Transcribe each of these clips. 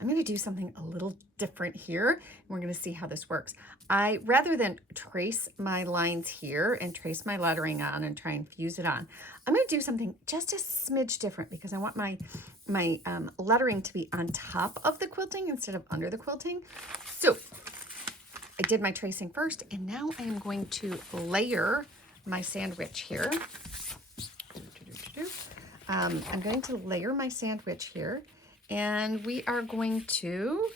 I'm going to do something a little different here. And we're going to see how this works. Rather than trace my lines here and trace my lettering on and try and fuse it on, I'm going to do something just a smidge different because I want my lettering to be on top of the quilting instead of under the quilting. So I did my tracing first, and now I am going to layer my sandwich here. I'm going to layer my sandwich here, and we are going to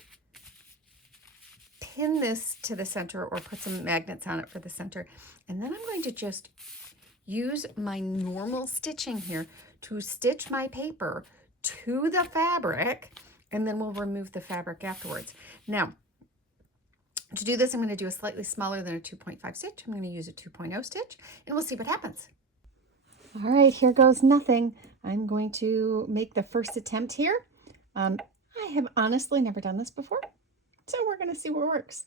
pin this to the center or put some magnets on it for the center. And then I'm going to just use my normal stitching here to stitch my paper to the fabric, and then we'll remove the fabric afterwards. Now, to do this, I'm going to do a slightly smaller than a 2.5 stitch. I'm going to use a 2.0 stitch, and we'll see what happens. All right, here goes nothing. I'm going to make the first attempt here. I have honestly never done this before, so we're going to see what works.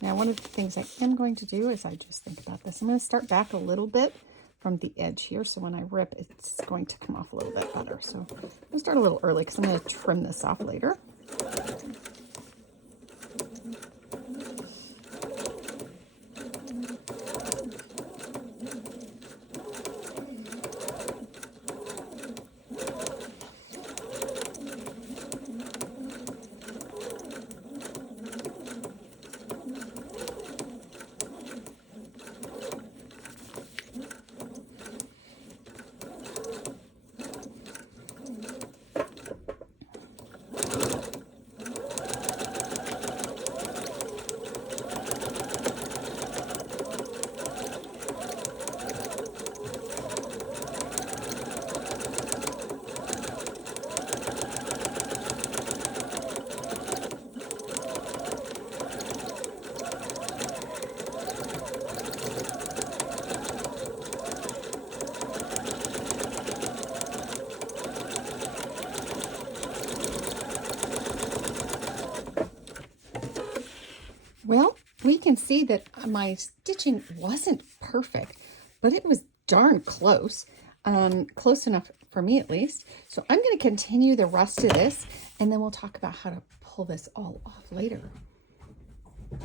Now, one of the things I am going to do is I just think about this. I'm going to start back a little bit from the edge here, so when I rip, it's going to come off a little bit better. So I'm going to start a little early because I'm going to trim this off later. Well, we can see that my stitching wasn't perfect, but it was darn close, close enough for me at least. So I'm going to continue the rest of this, and then we'll talk about how to pull this all off later.